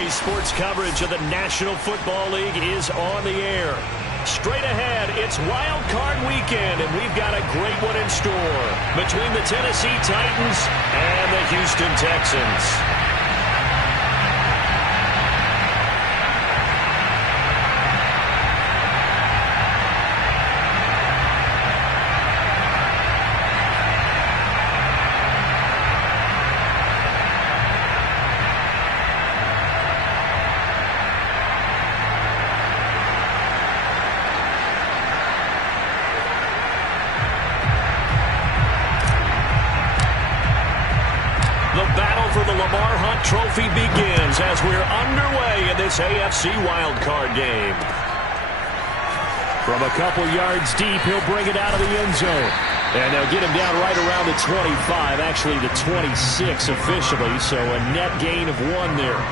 Today's sports coverage of the National Football League is on the air. Straight ahead, it's Wild Card Weekend, and we've got a great one in store between the Tennessee Titans and the Houston Texans. Trophy begins as we're underway in this AFC wildcard game. From a couple yards deep, he'll bring it out of the end zone. And they'll get him down right around the 25, actually the 26 officially, so a net gain of 1 there.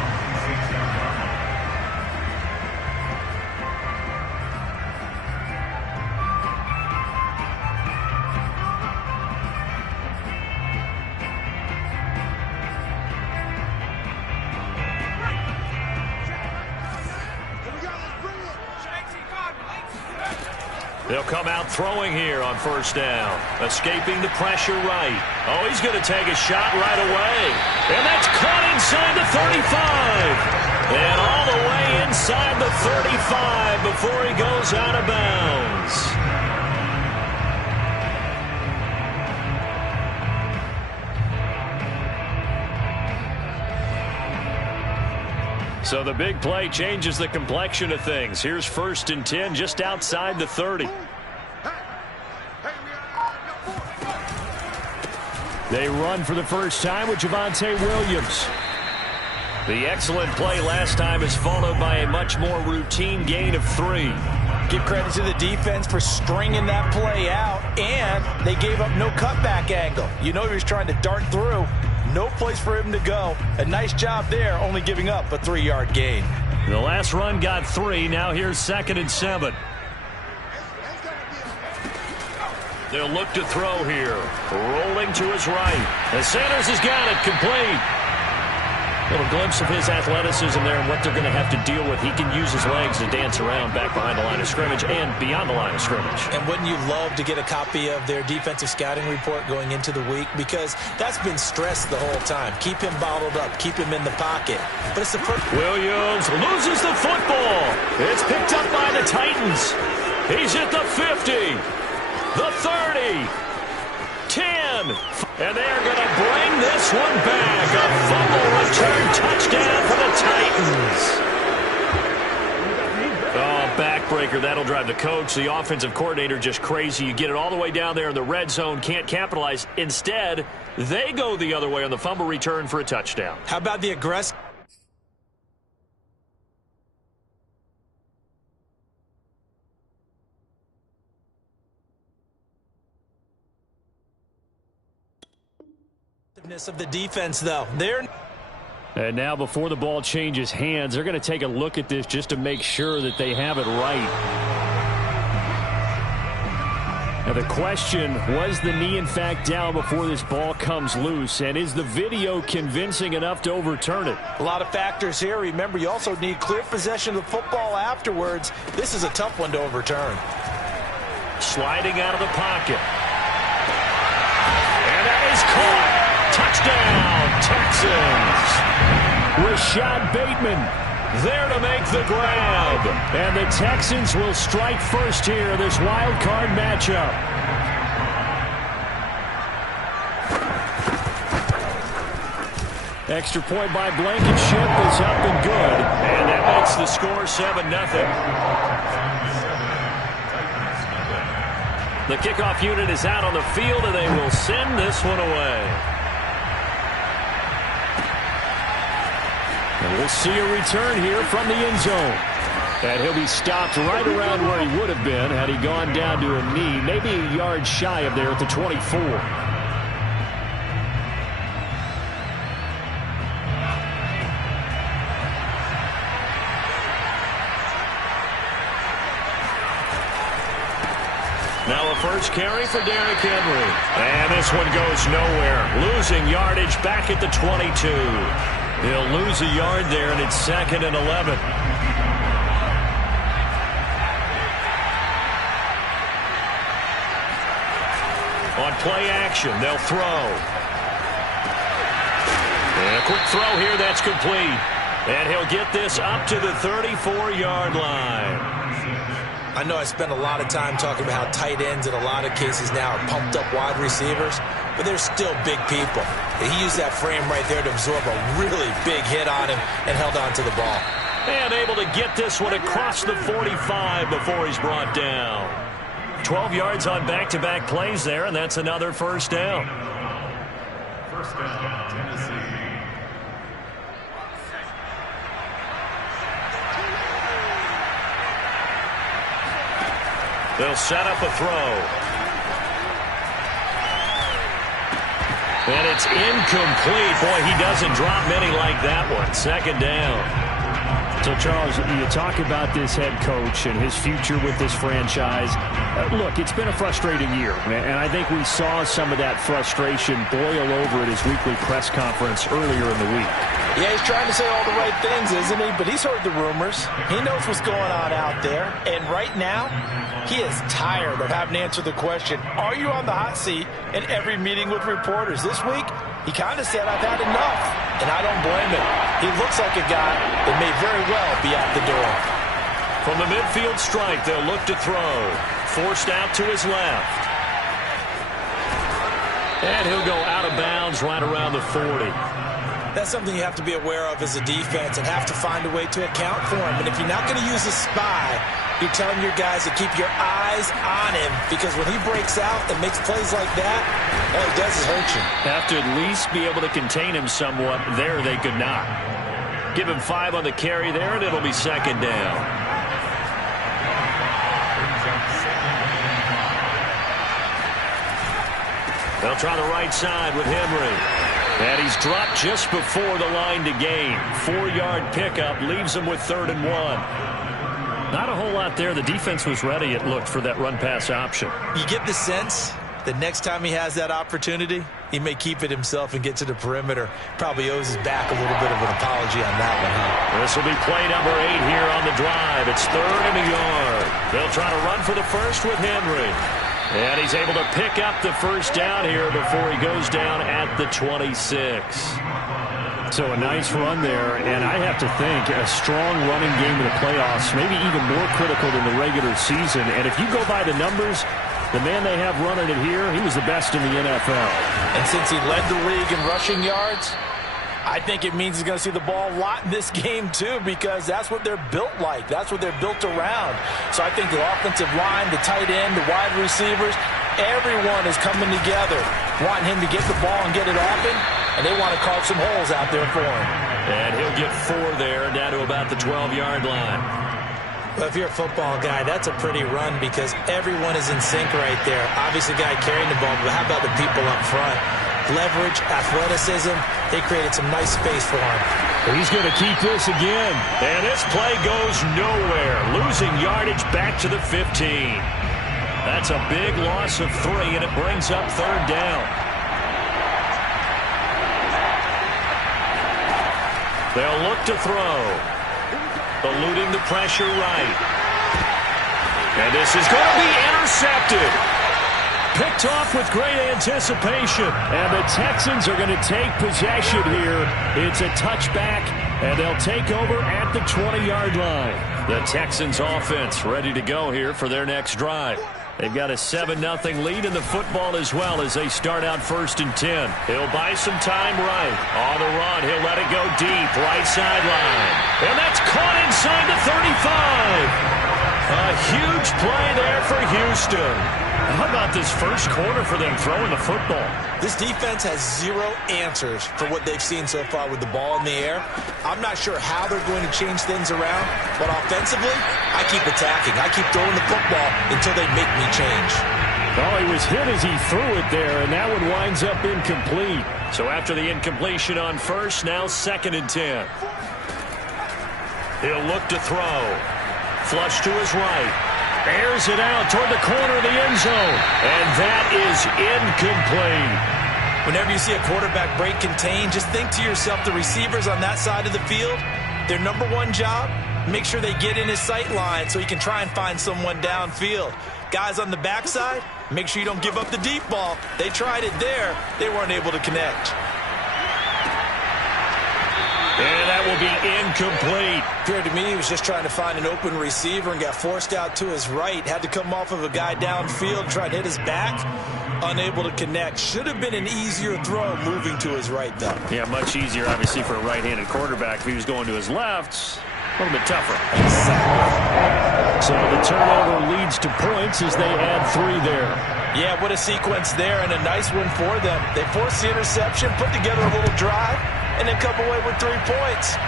They'll come out throwing here on first down. Escaping the pressure right. Oh, he's going to take a shot right away. And that's caught inside the 35. And all the way inside the 35 before he goes out of bounds. So the big play changes the complexion of things. Here's 1st and 10 just outside the 30. They run for the first time with Javonte Williams. The excellent play last time is followed by a much more routine gain of 3. Give credit to the defense for stringing that play out, and they gave up no cutback angle. You know he was trying to dart through. No place for him to go. A nice job there, only giving up a 3-yard gain. The last run got 3. Now here's 2nd and 7. They'll look to throw here. Rolling to his right. And Sanders has got it complete. A little glimpse of his athleticism there and what they're going to have to deal with. He can use his legs to dance around back behind the line of scrimmage and beyond the line of scrimmage. And wouldn't you love to get a copy of their defensive scouting report going into the week? Because that's been stressed the whole time. Keep him bottled up. Keep him in the pocket. But it's the Williams loses the football. It's picked up by the Titans. He's at the 50. The 30. 10. And they're going to bring this one back. A fumble return touchdown for the Titans. Oh, backbreaker. That'll drive the coach, the offensive coordinator, just crazy. You get it all the way down there in the red zone, can't capitalize. Instead, they go the other way on the fumble return for a touchdown. How about the aggressive? Of the defense, though. And now before the ball changes hands, they're going to take a look at this just to make sure that they have it right. Now the question, was the knee in fact down before this ball comes loose? And is the video convincing enough to overturn it? A lot of factors here. Remember, you also need clear possession of the football afterwards. This is a tough one to overturn. Sliding out of the pocket. And that is caught. Touchdown, Texans. Rashad Bateman there to make the grab. And the Texans will strike first here in this wild card matchup. Extra point by Blankenship is up and good. And that makes the score 7-0. The kickoff unit is out on the field, and they will send this one away. And we'll see a return here from the end zone. And he'll be stopped right around where he would have been had he gone down to a knee, maybe a yard shy of there at the 24. Now a first carry for Derrick Henry. And this one goes nowhere. Losing yardage back at the 22. He'll lose a yard there, and it's 2nd and 11. On play action, they'll throw. And a quick throw here, that's complete. And he'll get this up to the 34-yard line. I know I spent a lot of time talking about how tight ends in a lot of cases now are pumped up wide receivers, but they're still big people. He used that frame right there to absorb a really big hit on him and held on to the ball. And able to get this one across the 45 before he's brought down. 12 yards on back-to-back plays there, and that's another first down. First down, Tennessee. They'll set up a throw. And it's incomplete. Boy, he doesn't drop many like that one. 2nd down. So, Charles, you talk about this head coach and his future with this franchise. Look, it's been a frustrating year, and I think we saw some of that frustration boil over at his weekly press conference earlier in the week. Yeah, he's trying to say all the right things, isn't he? But he's heard the rumors. He knows what's going on out there. And right now, he is tired of having to answer the question, are you on the hot seat in every meeting with reporters? This week, he kind of said, I've had enough. And I don't blame him. He looks like a guy that may very well be out the door. From the midfield strike, they'll look to throw. Forced out to his left. And he'll go out of bounds right around the 40. That's something you have to be aware of as a defense and have to find a way to account for him. And if you're not going to use a spy, you're telling your guys to keep your eyes on him, because when he breaks out and makes plays like that, all he does is hurt you. Have to at least be able to contain him somewhat. There they could not. Give him 5 on the carry there, and it'll be 2nd down. They'll try the right side with Henry. And he's dropped just before the line to gain. 4-yard pickup leaves him with 3rd and 1. Not a whole lot there. The defense was ready, it looked, for that run-pass option. You get the sense that next time he has that opportunity, he may keep it himself and get to the perimeter. Probably owes his back a little bit of an apology on that one, huh? This will be play number 8 here on the drive. It's 3rd and a yard. They'll try to run for the first with Henry. And he's able to pick up the first down here before he goes down at the 26. So a nice run there, and I have to think a strong running game in the playoffs, maybe even more critical than the regular season. And if you go by the numbers, the man they have running it here, he was the best in the NFL. And since he led the league in rushing yards, I think it means he's going to see the ball a lot in this game, too, because that's what they're built like. That's what they're built around. So I think the offensive line, the tight end, the wide receivers, everyone is coming together, wanting him to get the ball and get it open, and they want to carve some holes out there for him. And he'll get 4 there, down to about the 12-yard line. Well, if you're a football guy, that's a pretty run because everyone is in sync right there. Obviously, the guy carrying the ball, but how about the people up front? Leverage, athleticism, they created some nice space for him. He's going to keep this again. And this play goes nowhere. Losing yardage back to the 15. That's a big loss of 3, and it brings up 3rd down. They'll look to throw. Eluding the pressure right. And this is going to be intercepted. Picked off with great anticipation. And the Texans are going to take possession here. It's a touchback, and they'll take over at the 20-yard line. The Texans offense ready to go here for their next drive. They've got a 7-0 lead in the football as well as they start out 1st and 10. He'll buy some time right. On the run, he'll let it go deep, right sideline. And that's caught inside the 35. A huge play there for Houston. How about this first quarter for them throwing the football? This defense has 0 answers for what they've seen so far with the ball in the air. I'm not sure how they're going to change things around, but offensively, I keep attacking. I keep throwing the football until they make me change. Well, he was hit as he threw it there, and that one winds up incomplete. So after the incompletion on first, now 2nd and 10. He'll look to throw. Flush to his right. Airs it out toward the corner of the end zone. And that is incomplete. Whenever you see a quarterback break contain, just think to yourself, the receivers on that side of the field, their number one job, make sure they get in his sight line so he can try and find someone downfield. Guys on the backside, make sure you don't give up the deep ball. They tried it there. They weren't able to connect. And that will be incomplete. Appeared to me he was just trying to find an open receiver and got forced out to his right. Had to come off of a guy downfield, tried to hit his back. Unable to connect. Should have been an easier throw moving to his right, though. Yeah, much easier, obviously, for a right-handed quarterback. If he was going to his left, a little bit tougher. Exactly. So the turnover leads to points as they add 3 there. Yeah, what a sequence there, and a nice one for them. They forced the interception, put together a little drive, and then come away with 3 points.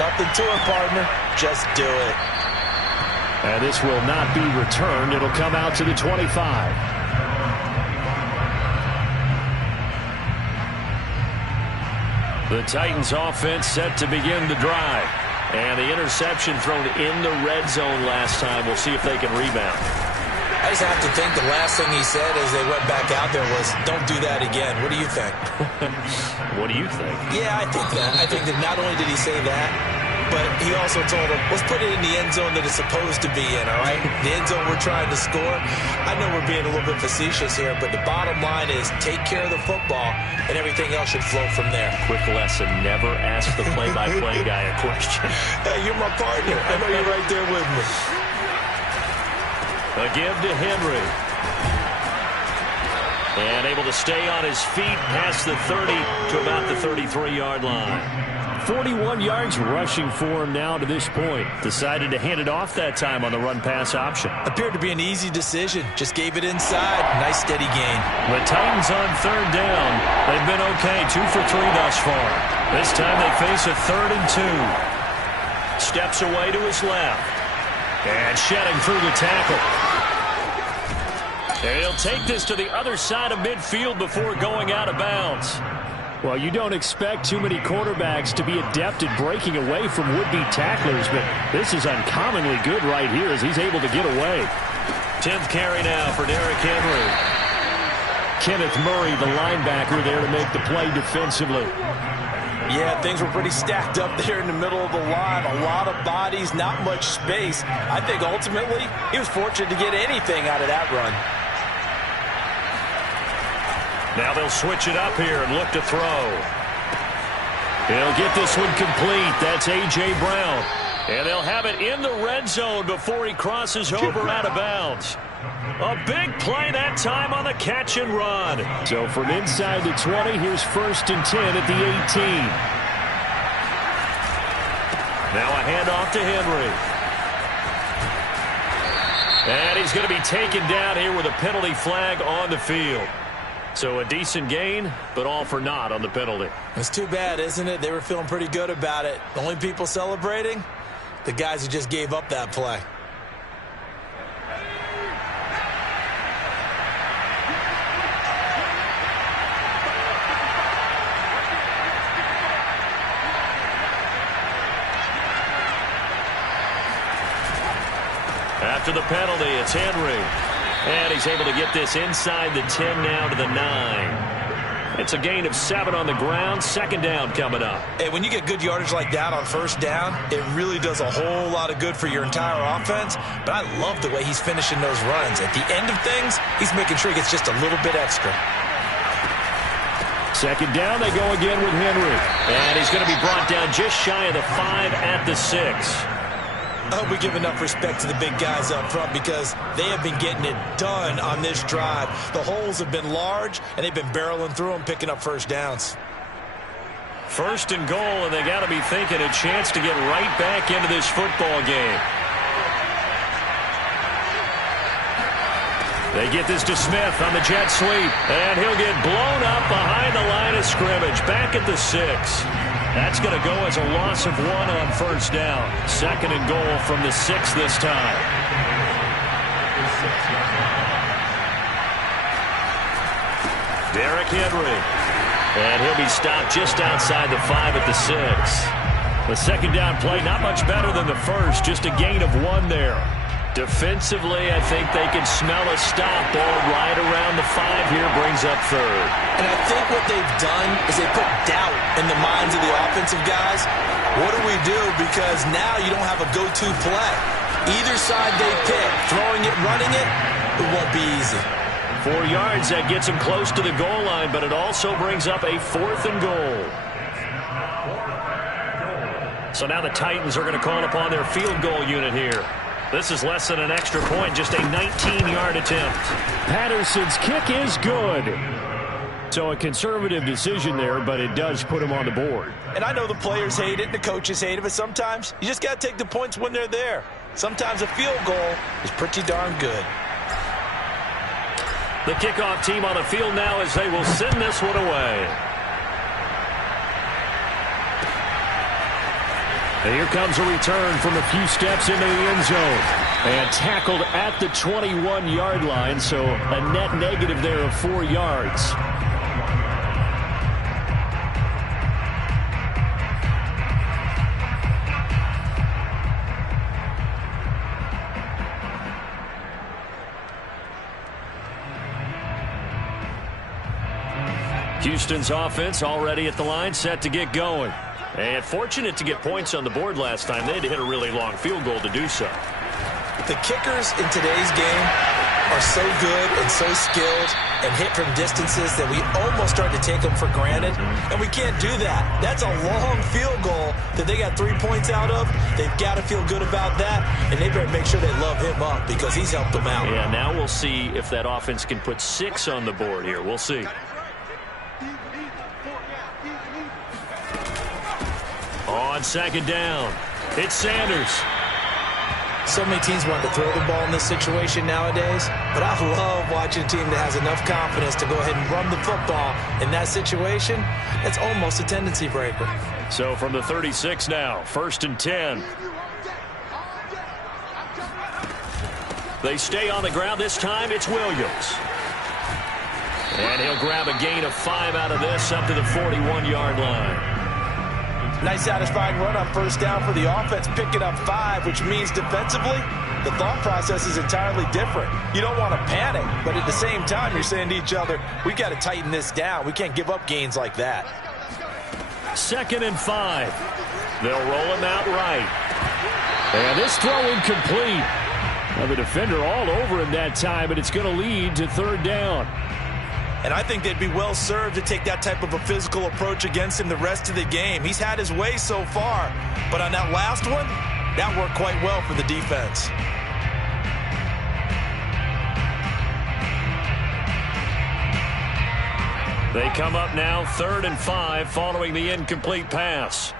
Nothing to it, partner. Just do it. And this will not be returned. It'll come out to the 25. The Titans offense set to begin the drive. And the interception thrown in the red zone last time. We'll see if they can rebound. I just have to think the last thing he said as they went back out there was, don't do that again. What do you think? What do you think? Yeah, I think that. I think that not only did he say that, but he also told him, let's put it in the end zone that it's supposed to be in, all right? The end zone we're trying to score. I know we're being a little bit facetious here, but the bottom line is take care of the football, and everything else should flow from there. Quick lesson, never ask the play-by-play guy a question. Hey, you're my partner. I know you're right there with me. A give to Henry. And able to stay on his feet past the 30 to about the 33-yard line. 41 yards rushing for him now to this point. Decided to hand it off that time on the run-pass option. Appeared to be an easy decision. Just gave it inside. Nice steady gain. The Titans on 3rd down. They've been okay, 2 for 3 thus far. This time they face a 3rd and 2. Steps away to his left. And shedding through the tackle. And he'll take this to the other side of midfield before going out of bounds. Well, you don't expect too many quarterbacks to be adept at breaking away from would-be tacklers, but this is uncommonly good right here as he's able to get away. 10th carry now for Derrick Henry. Kenneth Murray, the linebacker, there to make the play defensively. Yeah, things were pretty stacked up there in the middle of the line. A lot of bodies, not much space. I think ultimately he was fortunate to get anything out of that run. Now they'll switch it up here and look to throw. He'll get this one complete. That's A.J. Brown. And they'll have it in the red zone before he crosses over out of bounds. A big play that time on the catch and run. So from inside the 20, here's 1st and 10 at the 18. Now a handoff to Henry. And he's going to be taken down here with a penalty flag on the field. So a decent gain, but all for naught on the penalty. It's too bad, isn't it? They were feeling pretty good about it. The only people celebrating, the guys who just gave up that play. After the penalty, it's Henry. And he's able to get this inside the 10 now to the 9. It's a gain of 7 on the ground. 2nd down coming up. Hey, when you get good yardage like that on 1st down, it really does a whole lot of good for your entire offense. But I love the way he's finishing those runs. At the end of things, he's making sure he gets just a little bit extra. 2nd down, they go again with Henry. And he's going to be brought down just shy of the 5 at the 6. I hope we give enough respect to the big guys up front because they have been getting it done on this drive. The holes have been large, and they've been barreling through them, picking up 1st downs. 1st and goal, and they got to be thinking a chance to get right back into this football game. They get this to Smith on the jet sweep, and he'll get blown up behind the line of scrimmage, back at the 6. That's going to go as a loss of 1 on 1st down. 2nd and goal from the 6 this time. Derrick Henry. And he'll be stopped just outside the 5 at the 6. The 2nd down play, not much better than the 1st, just a gain of 1 there. Defensively, I think they can smell a stop. Ball right around the 5 here, brings up third. And I think what they've done is they put doubt in the minds of the offensive guys. What do we do? Because now you don't have a go-to play. Either side they pick, throwing it, running it, it won't be easy. 4 yards, that gets them close to the goal line, but it also brings up a 4th and goal. So now the Titans are going to call upon their field goal unit here. This is less than an extra point, just a 19-yard attempt. Patterson's kick is good. So a conservative decision there, but it does put him on the board. And I know the players hate it and the coaches hate it, but sometimes you just got to take the points when they're there. Sometimes a field goal is pretty darn good. The kickoff team on the field now as they will send this one away. And here comes a return from a few steps into the end zone. And tackled at the 21-yard line, so a net negative there of 4 yards. Houston's offense already at the line, set to get going. And fortunate to get points on the board last time. They had to hit a really long field goal to do so. The kickers in today's game are so good and so skilled and hit from distances that we almost start to take them for granted. And we can't do that. That's a long field goal that they got 3 points out of. They've got to feel good about that. And they better make sure they love him up because he's helped them out. Yeah, now we'll see if that offense can put 6 on the board here. We'll see. On second down, it's Sanders. So many teams want to throw the ball in this situation nowadays, but I love watching a team that has enough confidence to go ahead and run the football in that situation. That's almost a tendency breaker. So from the 36 now, 1st and 10. They stay on the ground. This time it's Williams. And he'll grab a gain of 5 out of this up to the 41-yard line. Nice satisfying run on 1st down for the offense, picking up 5, which means defensively, the thought process is entirely different. You don't want to panic, but at the same time, you're saying to each other, we got to tighten this down. We can't give up gains like that. 2nd and 5. They'll roll him out right. And this throw incomplete. Now the defender all over him that time, but it's going to lead to 3rd down. And I think they'd be well served to take that type of a physical approach against him the rest of the game. He's had his way so far, but on that last one, that worked quite well for the defense. They come up now 3rd and 5 following the incomplete pass.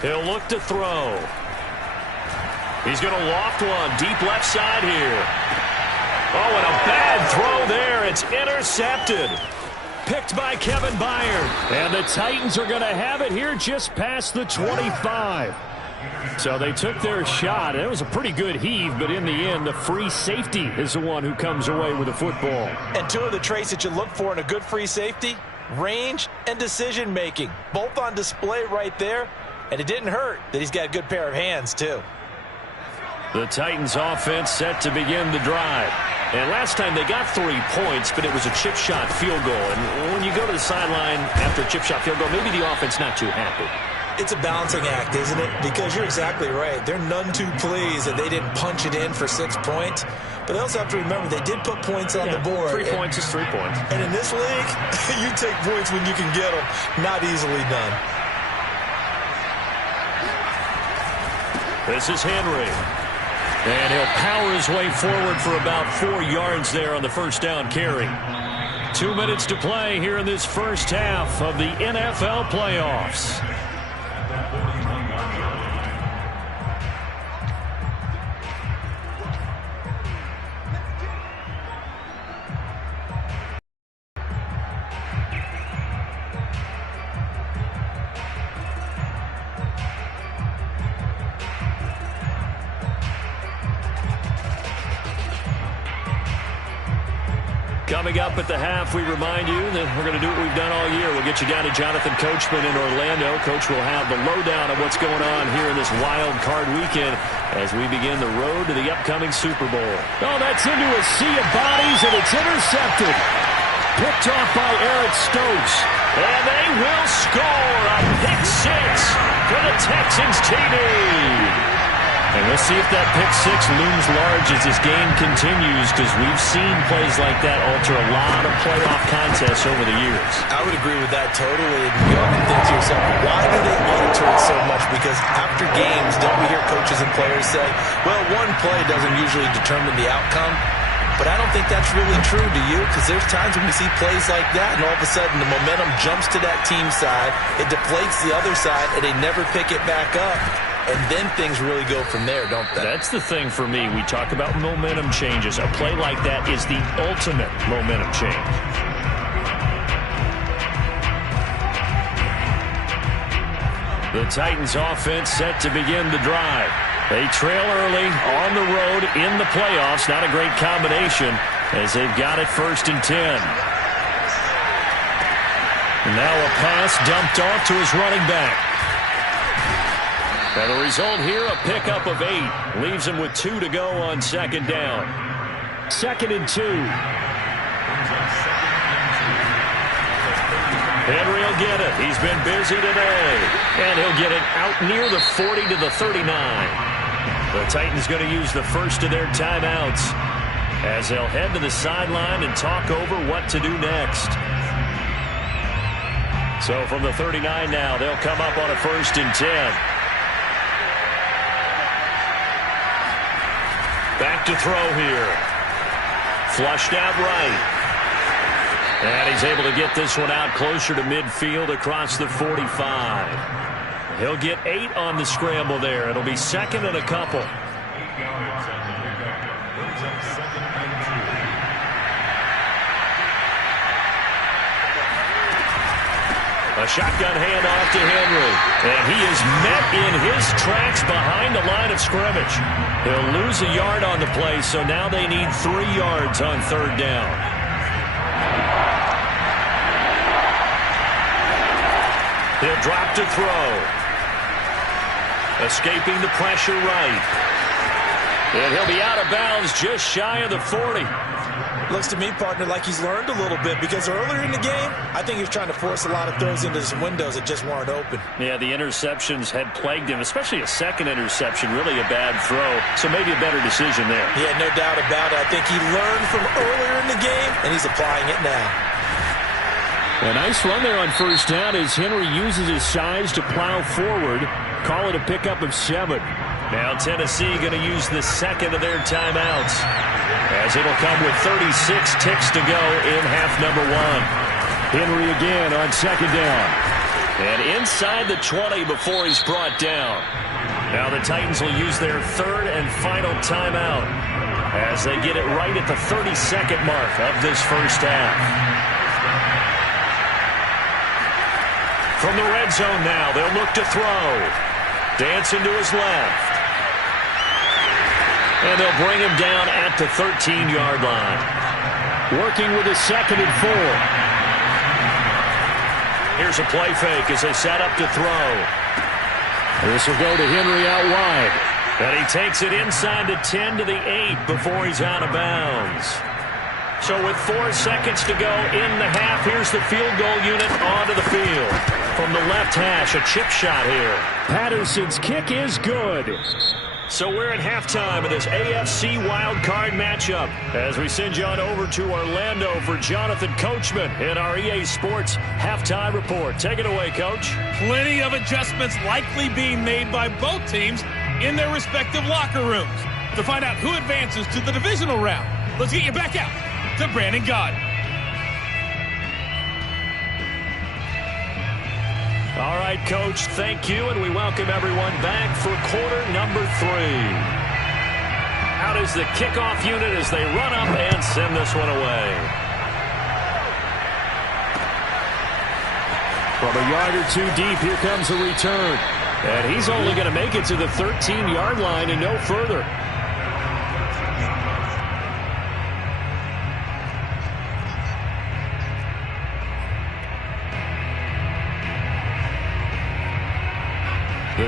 He'll look to throw. He's going to loft one deep left side here. Oh, and a bad throw there. It's intercepted. Picked by Kevin Byard. And the Titans are going to have it here just past the 25. So they took their shot. It was a pretty good heave, but in the end, the free safety is the one who comes away with the football. And 2 of the traits that you look for in a good free safety, range and decision-making, both on display right there. And it didn't hurt that he's got a good pair of hands, too. The Titans offense set to begin the drive. And last time they got 3 points, but it was a chip shot field goal. And when you go to the sideline after a chip shot field goal, maybe the offense not too happy. It's a balancing act, isn't it? Because you're exactly right. They're none too pleased that they didn't punch it in for 6 points. But they also have to remember they did put points on the board. 3 points is 3 points. And in this league, you take points when you can get them. Not easily done. This is Henry. And he'll power his way forward for about 4 yards there on the 1st down carry. 2 minutes to play here in this first half of the NFL playoffs. Coming up at the half, we remind you that we're going to do what we've done all year. We'll get you down to Jonathan Coachman in Orlando. Coach will have the lowdown of what's going on here in this wild card weekend as we begin the road to the upcoming Super Bowl. Oh, that's into a sea of bodies, and it's intercepted. Picked off by Eric Stokes. And they will score a pick six for the Texans TD. And we'll see if that pick six looms large as this game continues, because we've seen plays like that alter a lot of playoff contests over the years. I would agree with that totally. And you often think to yourself, why do they alter it so much? Because after games, don't we hear coaches and players say, well, one play doesn't usually determine the outcome? But I don't think that's really true, do you? Because there's times when we see plays like that, and all of a sudden the momentum jumps to that team side, it deflates the other side, and they never pick it back up. And then things really go from there, don't they? That's the thing for me. We talk about momentum changes. A play like that is the ultimate momentum change. The Titans offense set to begin the drive. They trail early on the road in the playoffs. Not a great combination as they've got it 1st and 10. And now a pass dumped off to his running back. And the result here, a pickup of 8. Leaves him with 2 to go on 2nd down. 2nd and 2. Henry will get it. He's been busy today. And he'll get it out near the 40 to the 39. The Titans going to use the first of their timeouts as they'll head to the sideline and talk over what to do next. So from the 39 now, they'll come up on a 1st and 10. Back to throw here. Flushed out right. And he's able to get this one out closer to midfield across the 45. He'll get 8 on the scramble there. It'll be 2nd and a couple. A shotgun handoff to Henry. And he is met in his tracks behind the line of scrimmage. He'll lose a yard on the play, so now they need 3 yards on 3rd down. He'll drop to throw. Escaping the pressure right. And he'll be out of bounds just shy of the 40. Looks to me, partner, like he's learned a little bit, because earlier in the game, I think he was trying to force a lot of throws into some windows that just weren't open. Yeah, the interceptions had plagued him, especially a second interception, really a bad throw. So maybe a better decision there. Yeah, no doubt about it. I think he learned from earlier in the game, and he's applying it now. A nice run there on 1st down as Henry uses his size to plow forward. Call it a pickup of 7. Now Tennessee going to use the 2nd of their timeouts, as it'll come with 36 ticks to go in half number 1. Henry again on 2nd down. And inside the 20 before he's brought down. Now the Titans will use their 3rd and final timeout as they get it right at the 32nd mark of this first half. From the red zone now, they'll look to throw. Dancing to his left. And they'll bring him down at the 13-yard line. Working with a 2nd and 4. Here's a play fake as they set up to throw. This will go to Henry out wide. And he takes it inside the 10 to the 8 before he's out of bounds. So with 4 seconds to go in the half, here's the field goal unit onto the field. From the left hash, a chip shot here. Patterson's kick is good. So we're at halftime of this AFC wildcard matchup as we send you on over to Orlando for Jonathan Coachman in our EA Sports halftime report. Take it away, Coach. Plenty of adjustments likely being made by both teams in their respective locker rooms. To find out who advances to the divisional round, let's get you back out to Brandon Gaudin. All right, Coach, thank you, and we welcome everyone back for quarter number 3. Out is the kickoff unit as they run up and send this one away. From a yard or 2 deep, here comes a return. And he's only going to make it to the 13-yard line and no further.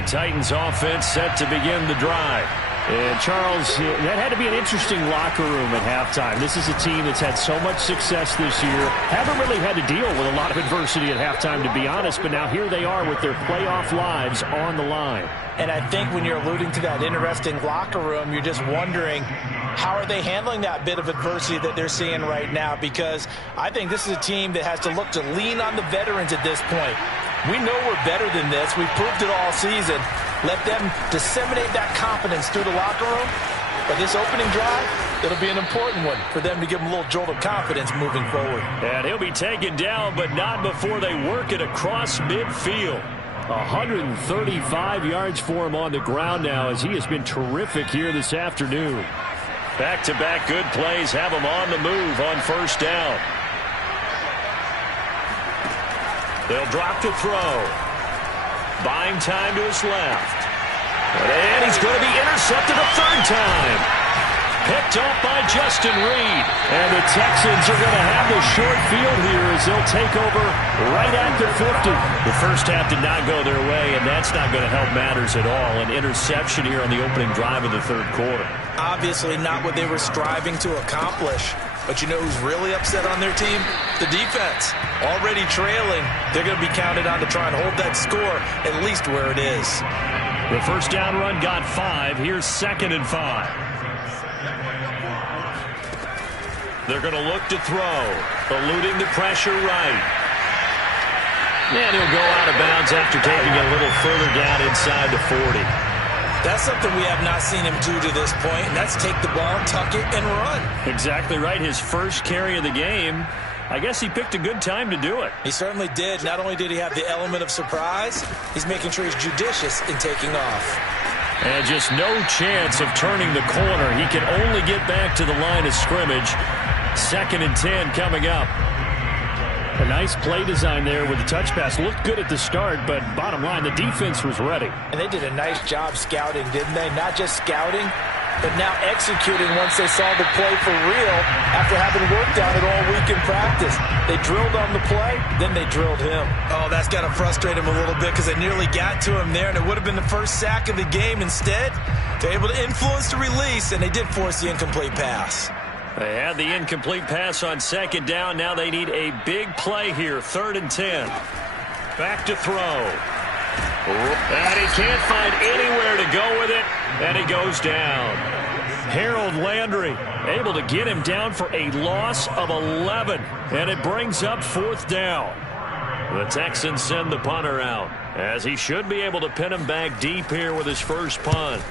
Titans offense set to begin the drive. And Charles, that had to be an interesting locker room at halftime. This is a team that's had so much success this year. Haven't really had to deal with a lot of adversity at halftime, to be honest. But now here they are with their playoff lives on the line. And I think when you're alluding to that interesting locker room, you're just wondering, how are they handling that bit of adversity that they're seeing right now? Because I think this is a team that has to look to lean on the veterans at this point. We know we're better than this. We've proved it all season. Let them disseminate that confidence through the locker room. But this opening drive, it'll be an important one for them to give them a little jolt of confidence moving forward. And he'll be taken down, but not before they work it across midfield. 135 yards for him on the ground now, as he has been terrific here this afternoon. Back-to-back good plays have him on the move on first down. They'll drop to throw. Buying time to his left. And he's going to be intercepted a third time. Picked off by Justin Reed. And the Texans are going to have the short field here as they'll take over right at the 50. The first half did not go their way, and that's not going to help matters at all. An interception here on the opening drive of the third quarter. Obviously not what they were striving to accomplish. But you know who's really upset on their team? The defense. Already trailing. They're going to be counted on to try and hold that score at least where it is. The first down run got 5. Here's 2nd and 5. They're going to look to throw. Eluding the pressure right. And he'll go out of bounds after taking it a little further down inside the 40. That's something we have not seen him do to this point, and that's take the ball, tuck it, and run. Exactly right. His first carry of the game. I guess he picked a good time to do it. He certainly did. Not only did he have the element of surprise, he's making sure he's judicious in taking off. And just no chance of turning the corner. He can only get back to the line of scrimmage. 2nd and 10 coming up. A nice play design there with the touch pass. Looked good at the start, but bottom line, the defense was ready. And they did a nice job scouting, didn't they? Not just scouting, but now executing once they saw the play for real after having worked on it all week in practice. They drilled on the play, then they drilled him. Oh, that's got to frustrate him a little bit because they nearly got to him there, and it would have been the first sack of the game. Instead, they're able to influence the release, and they did force the incomplete pass. They had the incomplete pass on 2nd down. Now they need a big play here. 3rd and 10. Back to throw. And he can't find anywhere to go with it. And he goes down. Harold Landry able to get him down for a loss of 11. And it brings up 4th down. The Texans send the punter out, as he should be able to pin him back deep here with his first punt.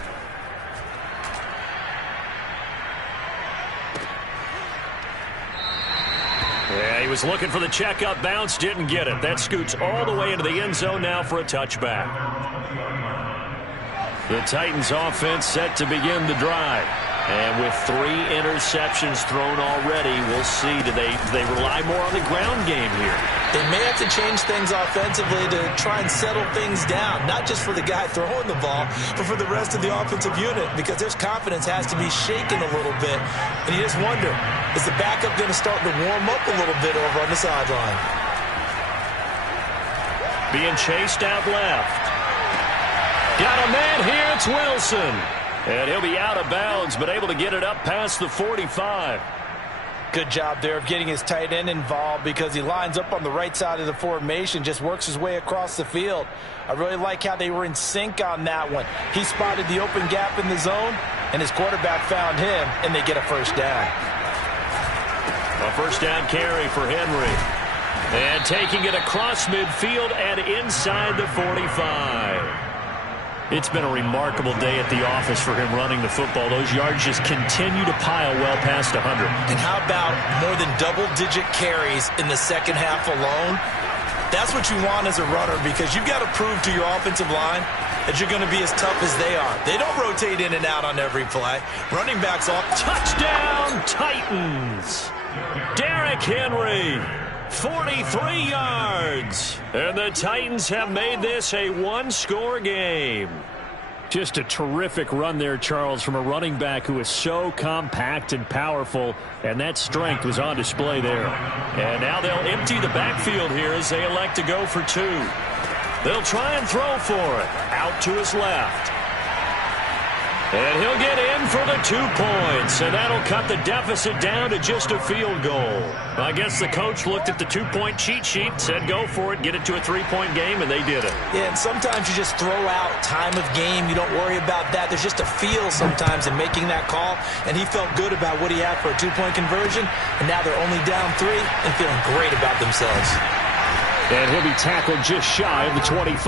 Yeah, he was looking for the checkup bounce, didn't get it. That scoots all the way into the end zone now for a touchback. The Titans offense set to begin the drive. And with 3 interceptions thrown already, we'll see. Do they rely more on the ground game here? They may have to change things offensively to try and settle things down, not just for the guy throwing the ball, but for the rest of the offensive unit, because their confidence has to be shaken a little bit. And you just wonder, is the backup going to start to warm up a little bit over on the sideline? Being chased out left. Got a man here, it's Wilson. And he'll be out of bounds, but able to get it up past the 45. Good job there of getting his tight end involved, because he lines up on the right side of the formation, just works his way across the field. I really like how they were in sync on that one. He spotted the open gap in the zone, and his quarterback found him, and they get a first down. A first down carry for Henry. And taking it across midfield and inside the 45. It's been a remarkable day at the office for him running the football. Those yards just continue to pile well past 100. And how about more than double-digit carries in the second half alone? That's what you want as a runner, because you've got to prove to your offensive line that you're going to be as tough as they are. They don't rotate in and out on every play. Running backs off. Touchdown, Titans! Derrick Henry. 43 yards. And the Titans have made this a one-score game. Just a terrific run there, Charles, from a running back who is so compact and powerful, and that strength was on display there. And now they'll empty the backfield here as they elect to go for 2. They'll try and throw for it. Out to his left. And he'll get in for the 2 points, and that'll cut the deficit down to just a field goal. I guess the coach looked at the 2-point cheat sheet, said go for it, get it to a 3-point game, and they did it. Yeah, and sometimes you just throw out time of game. You don't worry about that. There's just a feel sometimes in making that call, and he felt good about what he had for a 2-point conversion, and now they're only down 3 and feeling great about themselves. And he'll be tackled just shy of the 25.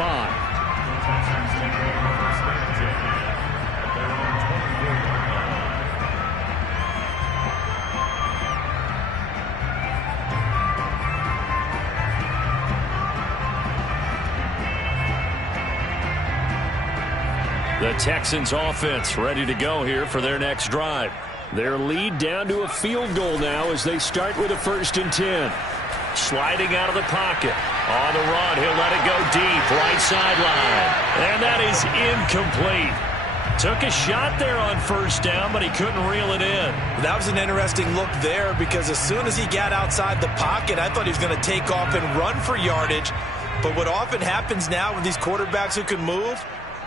The Texans offense ready to go here for their next drive. Their lead down to a field goal now as they start with a 1st and 10. Sliding out of the pocket. On the run, he'll let it go deep, right sideline. And that is incomplete. Took a shot there on 1st down, but he couldn't reel it in. That was an interesting look there because as soon as he got outside the pocket, I thought he was going to take off and run for yardage. But what often happens now with these quarterbacks who can move,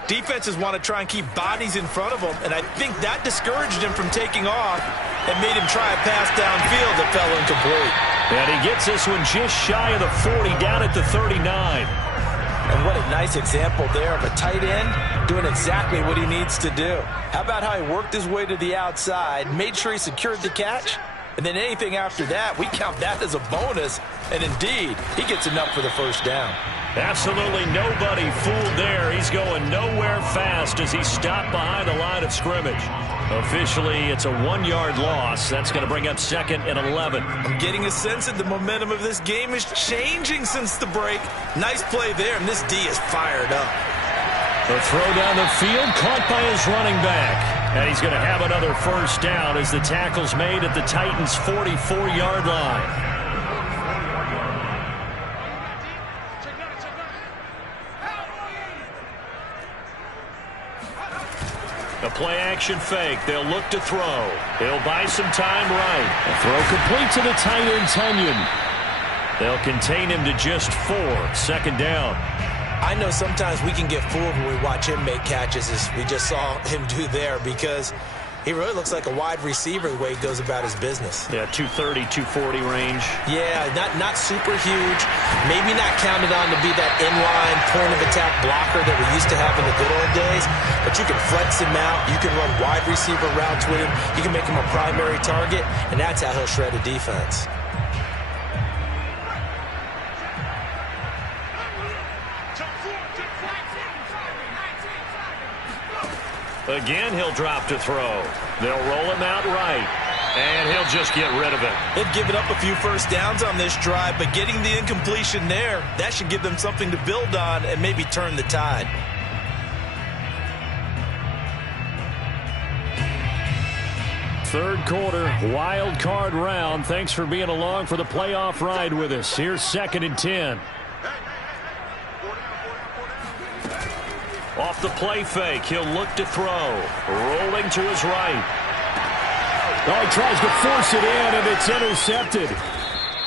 defenses want to try and keep bodies in front of them, and I think that discouraged him from taking off and made him try a pass downfield that fell incomplete. And he gets this one just shy of the 40, down at the 39. And what a nice example there of a tight end doing exactly what he needs to do. How about how he worked his way to the outside, made sure he secured the catch, and then anything after that, we count that as a bonus, and indeed, he gets enough for the 1st down. Absolutely nobody fooled there. He's going nowhere fast as he stopped behind the line of scrimmage. Officially, it's a 1-yard loss. That's going to bring up 2nd and 11. I'm getting a sense that the momentum of this game is changing since the break. Nice play there, and this D is fired up. The throw down the field caught by his running back. And he's going to have another 1st down as the tackle's made at the Titans' 44-yard line. A play-action fake. They'll look to throw. He'll buy some time right. A throw complete to the tight end, Tunyon. They'll contain him to just 4. 2nd down. I know sometimes we can get fooled when we watch him make catches, as we just saw him do there, because he really looks like a wide receiver the way he goes about his business. Yeah, 230, 240 range. Yeah, not super huge. Maybe not counted on to be that inline point-of-attack blocker that we used to have in the good old days, but you can flex him out. You can run wide receiver routes with him. You can make him a primary target, and that's how he'll shred a defense. Again, he'll drop to throw. They'll roll him out right, and he'll just get rid of it. They've given up a few 1st downs on this drive, but getting the incompletion there, that should give them something to build on and maybe turn the tide. Third quarter, wild card round. Thanks for being along for the playoff ride with us. Here's 2nd and 10. Off the play fake, he'll look to throw. Rolling to his right. Oh, he tries to force it in, and it's intercepted.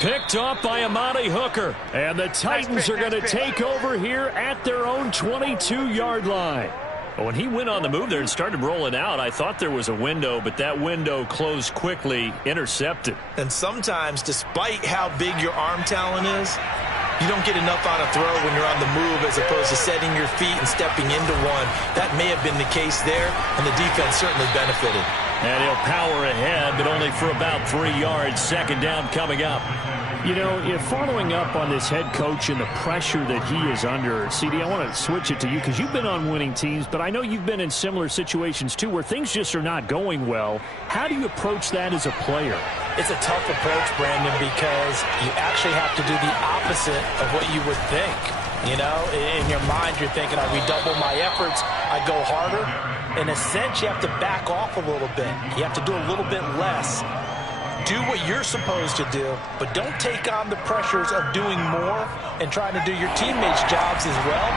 Picked off by Amani Hooker. And the Titans are going to take over here at their own 22-yard line. When he went on the move there and started rolling out, I thought there was a window, but that window closed quickly, intercepted. And sometimes, despite how big your arm talent is, you don't get enough on a throw when you're on the move as opposed to setting your feet and stepping into one. That may have been the case there, and the defense certainly benefited. And he'll power ahead, but only for about 3 yards. 2nd down coming up. You know, following up on this head coach and the pressure that he is under, CD, I want to switch it to you because you've been on winning teams, but I know you've been in similar situations too where things just are not going well. How do you approach that as a player? It's a tough approach, Brandon, because you actually have to do the opposite of what you would think. You know, in your mind, you're thinking, I redouble my efforts, I go harder. In a sense, you have to back off a little bit. You have to do a little bit less. Do what you're supposed to do, but don't take on the pressures of doing more and trying to do your teammates' jobs as well.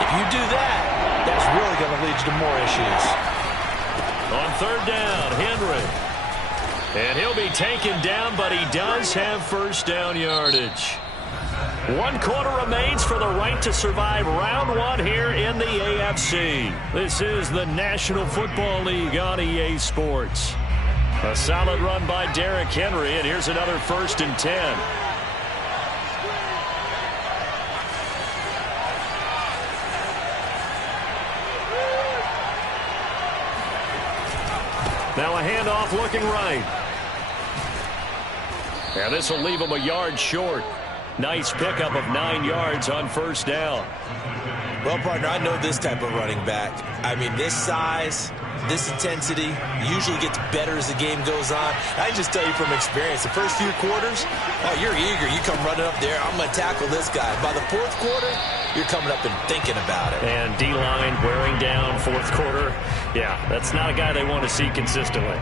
If you do that, that's really going to lead you to more issues. On 3rd down, Henry. And he'll be taken down, but he does have 1st down yardage. 1 quarter remains for the right to survive round 1 here in the AFC. This is the National Football League on EA Sports. A solid run by Derrick Henry, and here's another 1st and 10. Now a handoff looking right. And this will leave him a yard short. Nice pickup of 9 yards on 1st down. Well, partner, I know this type of running back. I mean, this size, this intensity usually gets better as the game goes on. I can just tell you from experience, the first few quarters, oh, you're eager. You come running up there, I'm going to tackle this guy. By the 4th quarter, you're coming up and thinking about it. And D-line wearing down 4th quarter. Yeah, that's not a guy they want to see consistently.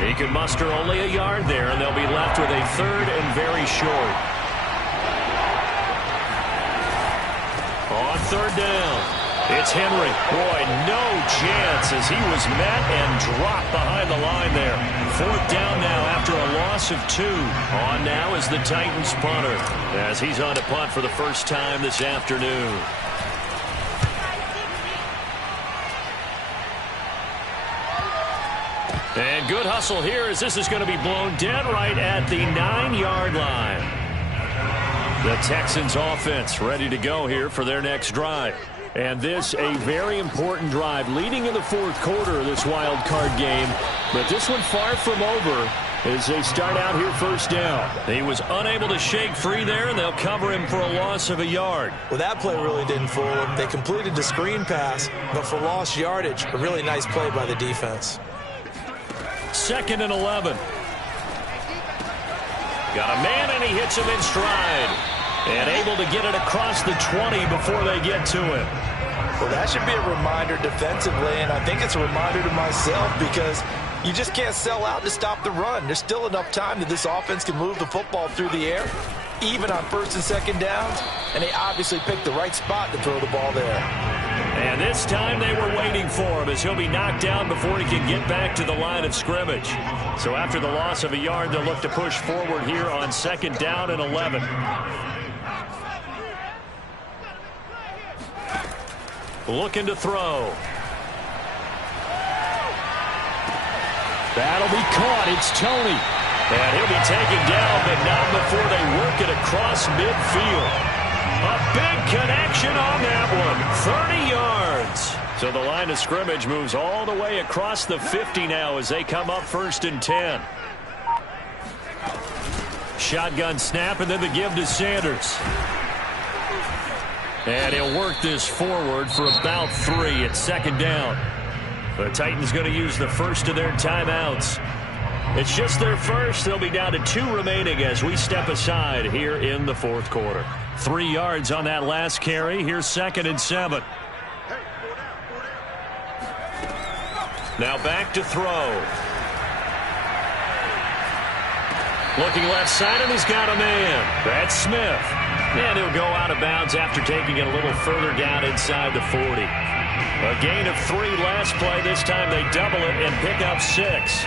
He can muster only a yard there, and they'll be left with a 3rd and very short. On 3rd down, it's Henry. Boy, no chance as he was met and dropped behind the line there. 4th down now after a loss of 2. On now is the Titans punter as he's on to punt for the first time this afternoon. And good hustle here as this is going to be blown dead right at the 9-yard line. The Texans offense ready to go here for their next drive. And this a very important drive leading in the 4th quarter of this wild card game. But this one far from over as they start out here 1st down. He was unable to shake free there, and they'll cover him for a loss of a yard. Well, that play really didn't fool him. They completed the screen pass, but for lost yardage, a really nice play by the defense. 2nd and 11. Got a man, and he hits him in stride. And able to get it across the 20 before they get to him. Well, that should be a reminder defensively, and I think it's a reminder to myself because you just can't sell out to stop the run. There's still enough time that this offense can move the football through the air, even on 1st and 2nd downs, and they obviously picked the right spot to throw the ball there. And this time they were waiting for him as he'll be knocked down before he can get back to the line of scrimmage. So after the loss of a yard, they'll look to push forward here on 2nd down and 11. Looking to throw. That'll be caught. It's Tony. And he'll be taken down, but not before they work it across midfield. A big connection on that one. 30 yards. So the line of scrimmage moves all the way across the 50 now as they come up 1st and 10. Shotgun snap, and then the give to Sanders. And he'll work this forward for about 3 at 2nd down. The Titans going to use the first of their timeouts. It's just their first. They'll be down to 2 remaining as we step aside here in the 4th quarter. 3 yards on that last carry. Here's 2nd and 7. Now back to throw. Looking left side, and he's got a man. That's Smith. And he'll go out of bounds after taking it a little further down inside the 40. A gain of 3 last play. This time they double it and pick up 6.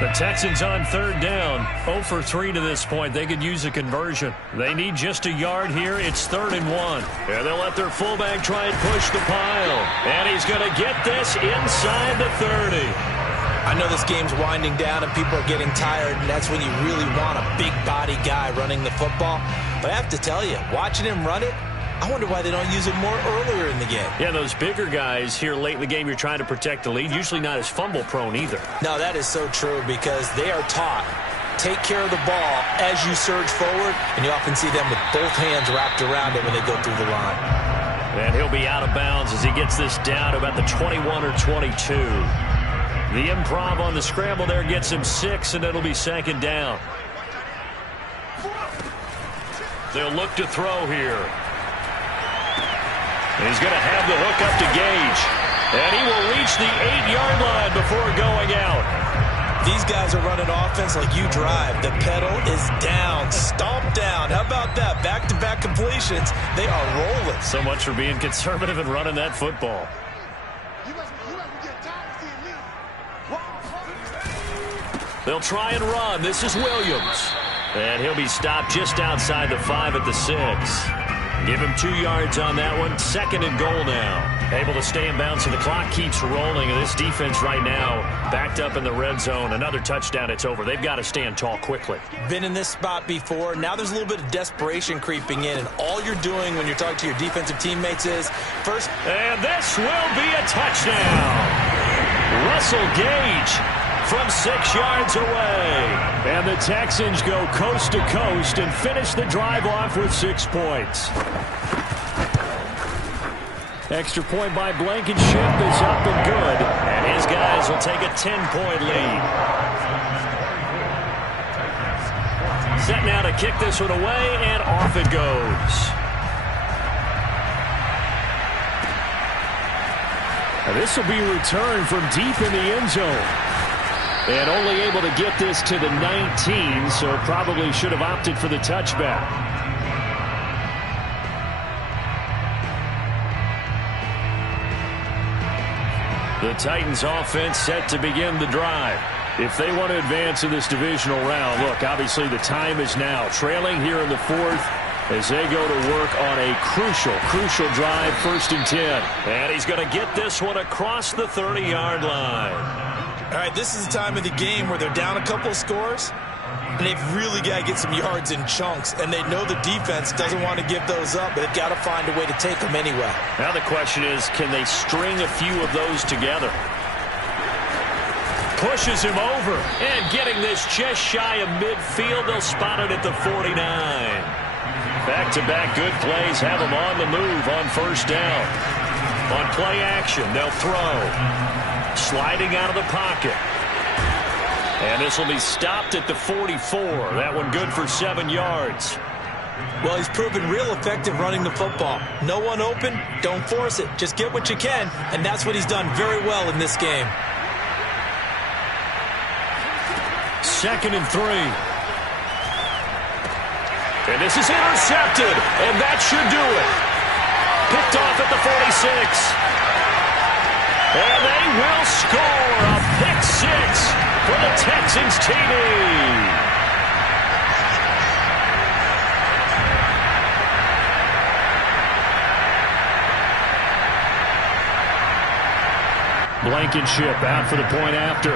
The Texans on 3rd down. 0 for 3 to this point. They could use a conversion. They need just a yard here. It's 3rd and 1. And they'll let their fullback try and push the pile. And he's going to get this inside the 30. I know this game's winding down and people are getting tired, and that's when you really want a big body guy running the football. But I have to tell you, watching him run it, I wonder why they don't use him more earlier in the game. Yeah, those bigger guys here late in the game, you're trying to protect the lead, usually not as fumble prone either. No, that is so true because they are taught, take care of the ball as you surge forward, and you often see them with both hands wrapped around it when they go through the line. And he'll be out of bounds as he gets this down to about the 21 or 22. The improv on the scramble there gets him 6, and it'll be 2nd down. They'll look to throw here. He's going to have the hook up to Gage. And he will reach the 8-yard line before going out. These guys are running offense like you drive. The pedal is down, stomp down. How about that? Back-to-back completions. They are rolling. So much for being conservative and running that football. They'll try and run. This is Williams. And he'll be stopped just outside the 5 at the 6. Give him 2 yards on that one. 2nd and goal now. Able to stay in bounds, so the clock keeps rolling. And this defense right now backed up in the red zone. Another touchdown, it's over. They've got to stand tall quickly. Been in this spot before. Now there's a little bit of desperation creeping in. And all you're doing when you're talking to your defensive teammates is first. And this will be a touchdown. Russell Gage from 6 yards away. And the Texans go coast to coast and finish the drive off with 6 points. Extra point by Blankenship is up and good. And his guys will take a 10-point lead. Set now to kick this one away, and off it goes. Now this will be returned from deep in the end zone. And only able to get this to the 19, so probably should have opted for the touchback. The Titans offense set to begin the drive. If they want to advance in this divisional round, look, obviously the time is now. Trailing here in the 4th as they go to work on a crucial drive, 1st and 10. And he's going to get this one across the 30-yard line. All right, this is the time of the game where they're down a couple of scores, and they've really got to get some yards in chunks, and they know the defense doesn't want to give those up, but they've got to find a way to take them anyway. Now the question is, can they string a few of those together? Pushes him over, and getting this just shy of midfield. They'll spot it at the 49. Back-to-back good plays have them on the move on 1st down. On play action, they'll throw. Sliding out of the pocket. And this will be stopped at the 44. That one good for 7 yards. Well, he's proven real effective running the football. No one open, don't force it. Just get what you can, and that's what he's done very well in this game. 2nd and 3. And this is intercepted, and that should do it. Picked off at the 46. And they will score a pick 6 for the Texans TD. Blankenship out for the point after.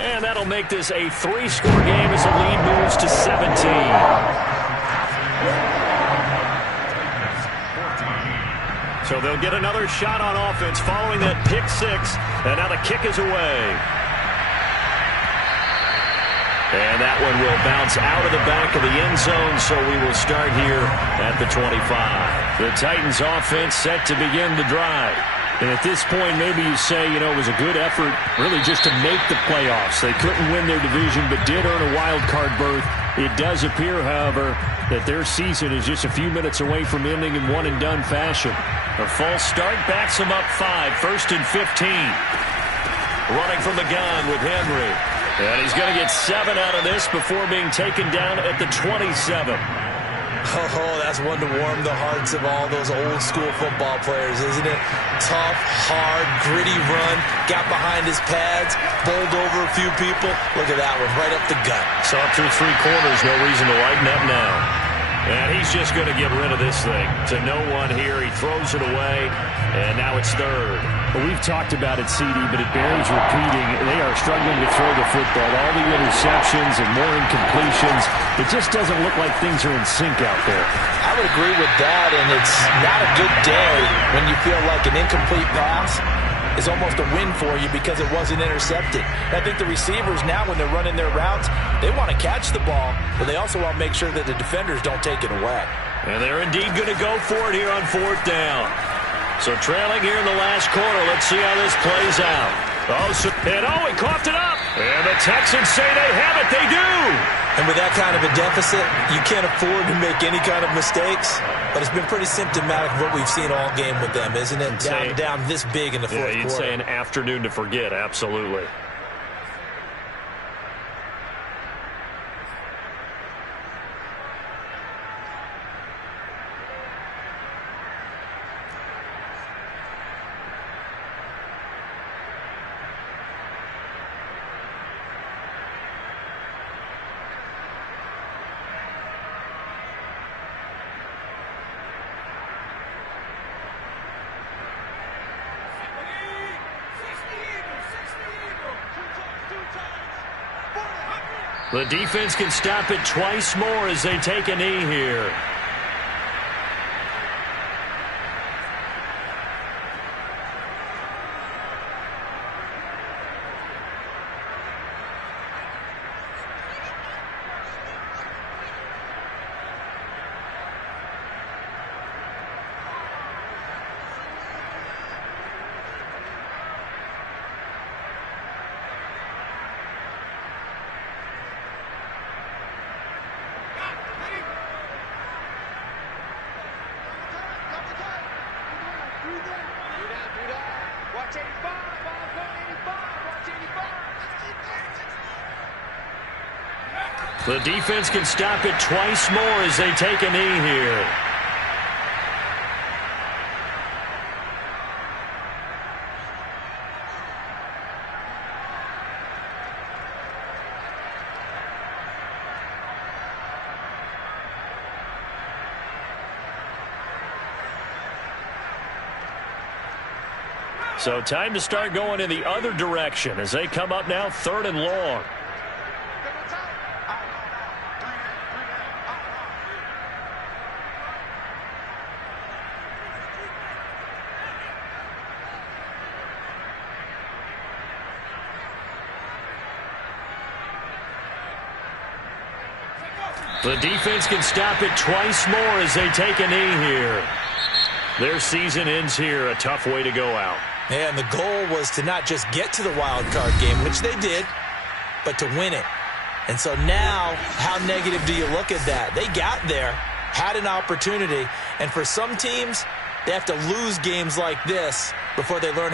And that'll make this a 3-score game as the lead moves to 17. So they'll get another shot on offense following that pick 6. And now the kick is away. And that one will bounce out of the back of the end zone, so we will start here at the 25. The Titans offense set to begin the drive. And at this point, maybe you say, you know, it was a good effort really just to make the playoffs. They couldn't win their division, but did earn a wild card berth. It does appear, however, that their season is just a few minutes away from ending in one-and-done fashion. A false start backs him up 5, 1st and 15. Running from the gun with Henry. And he's going to get 7 out of this before being taken down at the 27. Oh, that's one to warm the hearts of all those old-school football players, isn't it? Tough, hard, gritty run, got behind his pads, bowled over a few people. Look at that one, right up the gut. Saw through 3 quarters, no reason to lighten up now. And he's just going to get rid of this thing. To no one here, he throws it away, and now it's 3rd. Well, we've talked about it, CD, but it bears repeating. They are struggling to throw the football. All the interceptions and more incompletions. It just doesn't look like things are in sync out there. I would agree with that, and it's not a good day when you feel like an incomplete pass is almost a win for you because it wasn't intercepted. And I think the receivers now, when they're running their routes, they want to catch the ball, but they also want to make sure that the defenders don't take it away. And they're indeed going to go for it here on 4th down. So trailing here in the last quarter. Let's see how this plays out. He coughed it up. And the Texans say they have it. They do. And with that kind of a deficit, you can't afford to make any kind of mistakes. But it's been pretty symptomatic of what we've seen all game with them, isn't it? Down this big in the 4th quarter. You'd say an afternoon to forget, absolutely. The defense can stop it twice more as they take a knee here. The defense can stop it twice more as they take a knee here. So time to start going in the other direction as they come up now 3rd and long. The defense can stop it twice more as they take a knee here. Their season ends here. A tough way to go out. And the goal was to not just get to the wild card game, which they did, but to win it. And so now, how negative do you look at that? They got there, had an opportunity, and for some teams, they have to lose games like this before they learn